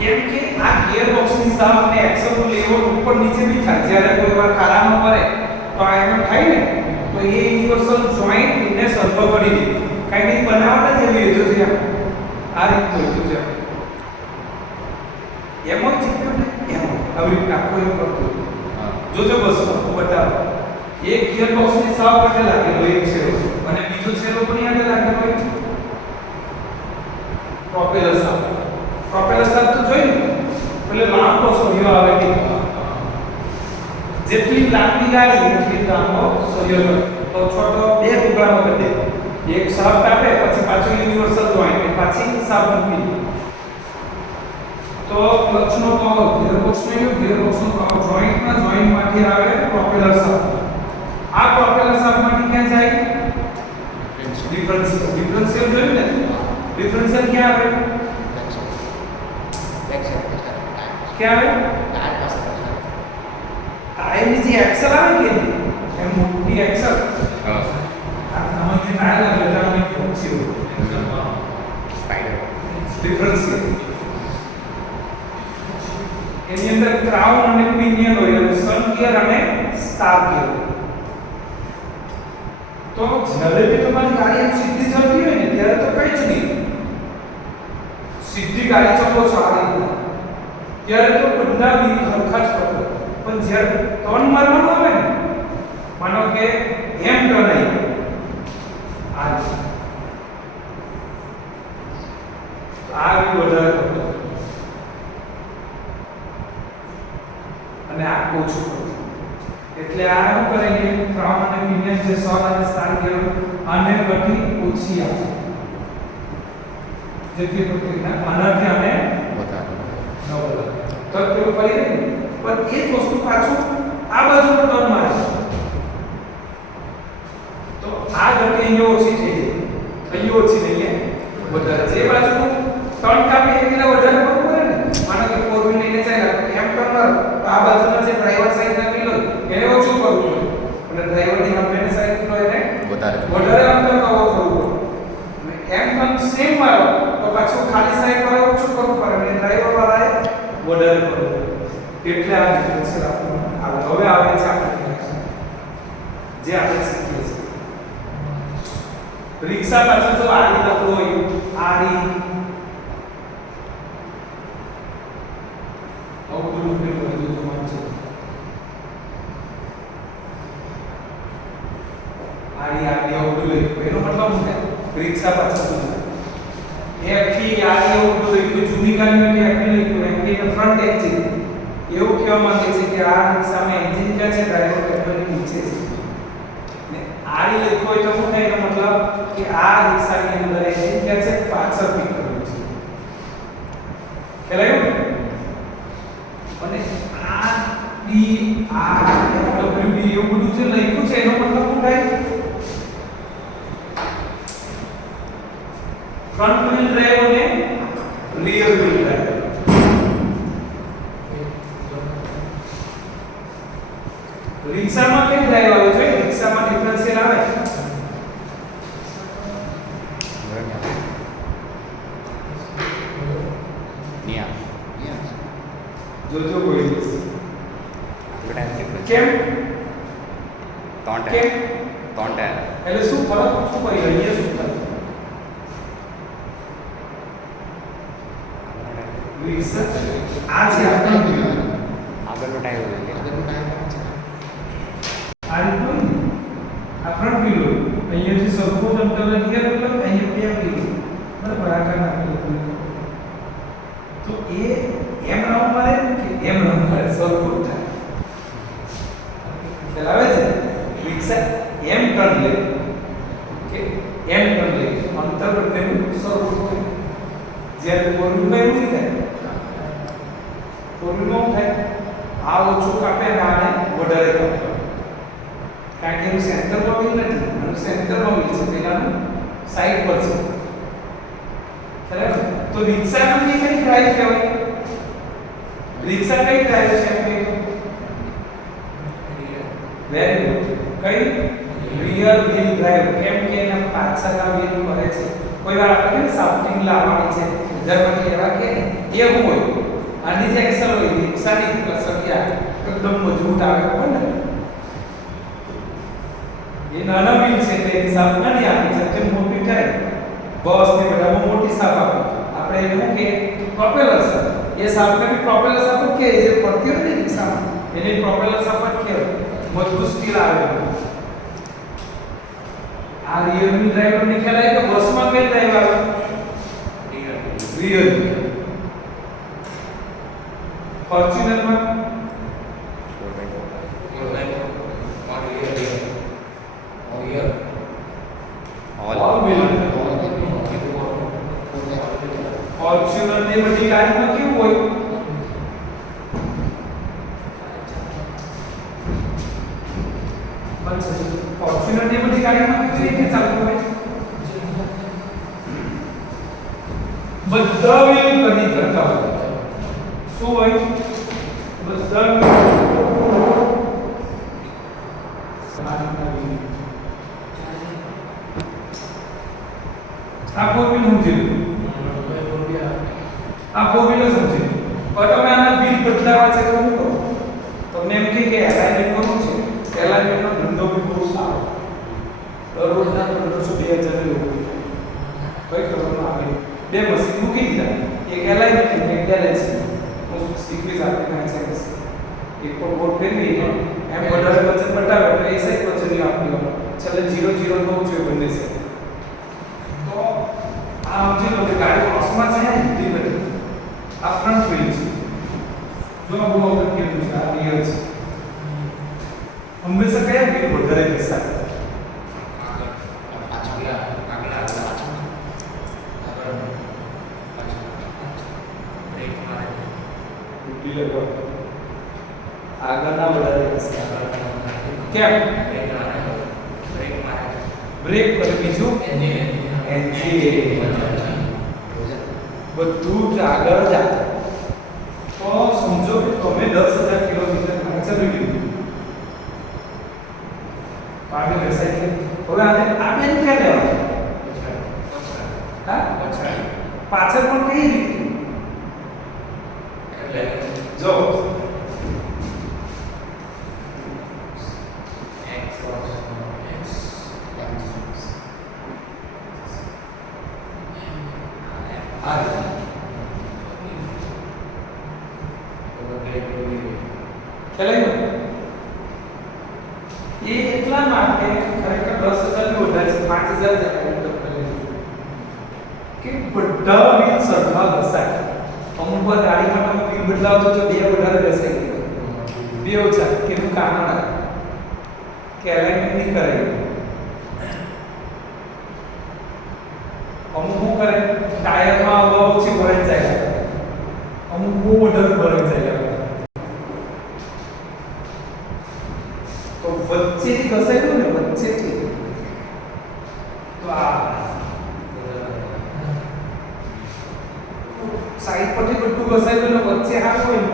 કેમ કે આ ગિયરબોક્સની સામે અને એક્સલનું લેવલ ઉપર નીચે બી થાય. જ્યારે કોઈ વાર ખારામાં પડે તો આ એમ થાય ને, તો એ યુનિવર્સલ જોઈન્ટ એને સરભર કરી દે. કારણ કે બનાવટ જ એવી હોય છે આ રીતનું હોય છે. એમાં ચિત્ર ને એમાં આવી રીતે આખો એમ કરતું જોજો બસ હું બતાવો. એક ગિયરબોક્સની સાવ પાસે લાગેલો એક છે અને બીજો છેડો કોની આગળ લાગેલો હોય પ્રોપેલર સાવ. પ્રોપેલર સાવ તો જોઈ એટલે લાંબો સળિયો આવે કે જેટલી લાંબી ગાડી એટલી લાંબો સળિયો હોય. તો છોટો બે ટુકડામાં કરી દે. એક સાફ કાપે પછી પાછો યુનિવર્સલ જોઈન્ટ ને પાછી સાફ મૂકી દે. તો ક્લચનો પાવર ગિયરબોક્સનો પાવર જોઈન્ટમાંથી આવે પ્રોપેલર સાફ. આ પ્રોપેલર સાફમાંથી ક્યાં જાય ડિફરન્શિયલ જોયું ને. ડિફરન્શિયલ ક્યાં આવે ક્યાં આવે ટાયરની જે એક્સલ આવે કે એમ મોટી એક્સલ આમાં જે ટાયર આવે એટલે પહોંચી સ્પાઈડર ડિફરન્શિયલ એની અંદર ક્રાઉન અને પિનિયન હોય અને સન ગિયર અને સ્ટાર ગિયર. તો જ્યારે બી તમારી ગાડી એમ સીધી ચલતી હોય ને ત્યારે તો કઈ જ નહીં સીધી ગાડી ચલો છો આ રીતના ત્યારે તો બધા બી સરખા જ પકડે. પણ જ્યારે ટર્ન મારવાનું આવે ને માનો કે એમ ટર્ન આવી આ બી વધારે કરતો અને આ ઓછું કરતો. એટલે આ શું કરે કે ક્રાઉન અને પિનિયન જે સન અને સ્ટાર ગિયર આને ગતિ ઓછી આવે જેથી પ્રતિક્રિયા આનાથી આને વધારે તો પેલું કરી દે. પણ એ જ વસ્તુ પાછું આ બાજુનો ટર્ન મારે તો આ ગતિ અહીંયા ઓછી થઈ જાય અહીંયા ઓછી નહીં વધારે. જે બાજુનું ટર્ન કાપે એટલે વધારે કરવું પડે ને. માનો કે ફોર વ્હીલ લઈને ચાલ્યા એમ ટર્ન મારો તો આ બાજુના જે ડ્રાઈવર સાઈડના વ્હીલ હોય એને ઓછું કરવું જોઈએ અને ડ્રાઈવરની સામેની સાઈડનો એને વધારે અંતર કવર કરવું પડે. એમ ટર્ન સેમ મારો તો પાછું ખાલી સાઈડ પર ઓછું કરવું પડે અને ડ્રાઈવર વાળાએ વધારે કરવું. એટલે આ ડિફરન્શિયલ આપણને આવે. હવે આવે છે આપણે જે આપણે શીખીએ છીએ રિક્ષા પાછળ જો આડી લખો હોય આડી આઉટડોર ફિલ્ડ બધું જોવાનું છે. આડી આઉટડોર એનો મતલબ શું થાય રિક્ષા પાછળ એફી આડી આઉટડોર એટલે જૂની ગાડીઓ એફી લખ્યું એફી એટલે ફ્રન્ટ એન્જિન. એવું કહેવા માંગે છે કે આ રિક્ષામાં એન્જિન ક્યાં છે ડ્રાઈવર પેડલની નીચે છે. ને આડી લખ્યું હોય તો શું થાય એનો મતલબ કે આ રિક્ષાની અંદર એન્જિન ક્યાં છે પાછળ ફિટ કરેલું છે. ખ્યાલ આવ્યો? અને આ ડી આર ડબલ્યુ ડી એવું બધું જે લખ્યું છે એનો મતલબ શું થાય ફ્રન્ટ વ્હીલ ડ્રાઈવ અને રિયર વ્હીલ ડ્રાઈવ. રિક્ષામાં કઈ ડ્રાઈવ આવે છે રિક્ષામાં ડિફરન્શિયલ આવે જોજો કોઈ દિવસ કેમ એટલે શું ફરક શું કરી અહીંયા શું થાય રિક્ષા આ છે આપણે આગળનો ટાયર આ રીતનું આ ફ્રન્ટ વ્હીલ હોય અહીંયાથી સરખો જ અંતર લીધા મતલબ અહીંયા બે વ્હીલ બરાબર આકાર નાખેલું તો એ એમ રાઉન્ડ મારે કે એમ રાઉન્ડ મારે સરખો થાય ચલાવે છે રિક્ષા એમ ટર્ન લે કે એમ ટર્ન લે અંતર બંનેનું સરખું થાય. જ્યારે ફોર વ્હીલમાં એવું નહીં થાય. ફોર વ્હીલમાં થાય આ ઓછું કાપે અને આને વધારે કાપે કારણ કે એનું સેન્ટરમાં વ્હીલ નથી એનું સેન્ટરમાં વ્હીલ છે પેલાનું સાઈડ પર છે બરાબર. તો રિક્ષામાં કઈ ડ્રાઈવ કહેવાય રિક્ષા કઈ ડ્રાઈવ છે વેરી ગુડ કઈ રિયર વ્હીલ ડ્રાઈવ. કેમ કે એના પાછળના વ્હીલ ફરે છે. કોઈ વાર આપણે શાફ્ટિંગ લાવવાની છે ઘરમાંથી એવા કે એવું હોય આની જે એક્સેલ હોય રિક્ષાની સળિયા એકદમ મજબૂત આવે ખબર ને એ નાના વ્હીલ છે એટલે એની સાપ નાની આપી છે જેમ મોટી થાય બસ ને બધામાં મોટી સાપ આપે આપણે એને શું કે પ્રોપેલર સાપ એ સાપને બી પ્રોપેલર સાપ કે જે ફરતી હોય ને રિક્ષામાં એને પ્રોપેલર સાપ જ કહેવાય મજબૂત સ્ટીલ આવે આ રિયર વ્હીલ ડ્રાઈવર ને ખ્યાલ આવે કે બસમાં કઈ ડ્રાઈવર આવે રિયર ફોર્ચ્યુનર માં ફોર્ચ્યુનર ને બધી ગાડીમાં કેવું હોય ફોર્ચ્યુનર ને બધી ગાડીમાં કેવી રીતે ચાલતું હોય બધા વ્હીલ કદી કરતા હોય શું હોય બધા આ ફોર વ્હીલ સમજી આ ફોર વ્હીલ સમજી પણ તમે આના વ્હીલ બદલાવા છે તો શું કરો તમને એમ કે એલાઇનમેન્ટ કરવું છે એલાઇનમેન્ટનો ધંધો બી બહુ સારો દરરોજના 1500 2000 લોકો કઈ કરવામાં આવે બે મશીન મૂકી દીધા એક એલાઇનમેન્ટ એક બેલેન્સ હું શીખવીશ આપણે સાયન્સ એક પર બોર્ડ ફેરવી એમ વધારે વચન બતાવે એટલે એ સાઈડ વચન આપણી છેલ્લે 0 0 થવું જોઈએ બંને છે તો આ સમજી લો કે ગાડી ક્રોસમાં છે ને ધીરે આ ફ્રન્ટ વ્હીલ છે જો બહુ વખત કીધું છે આ રિયર છે હંમેશા કયા વ્હીલ વધારે બેસા આગળના વધારે બેસા કેમ બ્રેક પર બીજું એન્જિન બધું જ આગળ જાય તો સમજો કે તમે 10,000 કિલોમીટર ચલાવી લીધું આગળ બેસાય છે હવે આને આ બેન ક્યાં લેવા હા પાછળ પણ કઈ રીતે જો ये એટલા માટે ખરેખર 10,000 થી વધારે છે 5,000 કે બધા વ્હીલ સરખા ઘસાય અમુક વાર ગાડીમાં તમે વ્હીલ બદલાવો છો બે વધારે ઘસાઈ ગયો બે ઓછા કેનું કારણ કે એલાઇનમેન્ટ નહીં કરે અમુક શું કરે ટાયરમાં હવા ઓછી ભરાઈ જાય અમુક બહુ વધારે ભરાઈ જાય તો વચ્ચેથી ઘસાયું ને વચ્ચેથી તો આ સાઈડ પરથી બધું ઘસાયું ને વચ્ચે હાથ હોય ને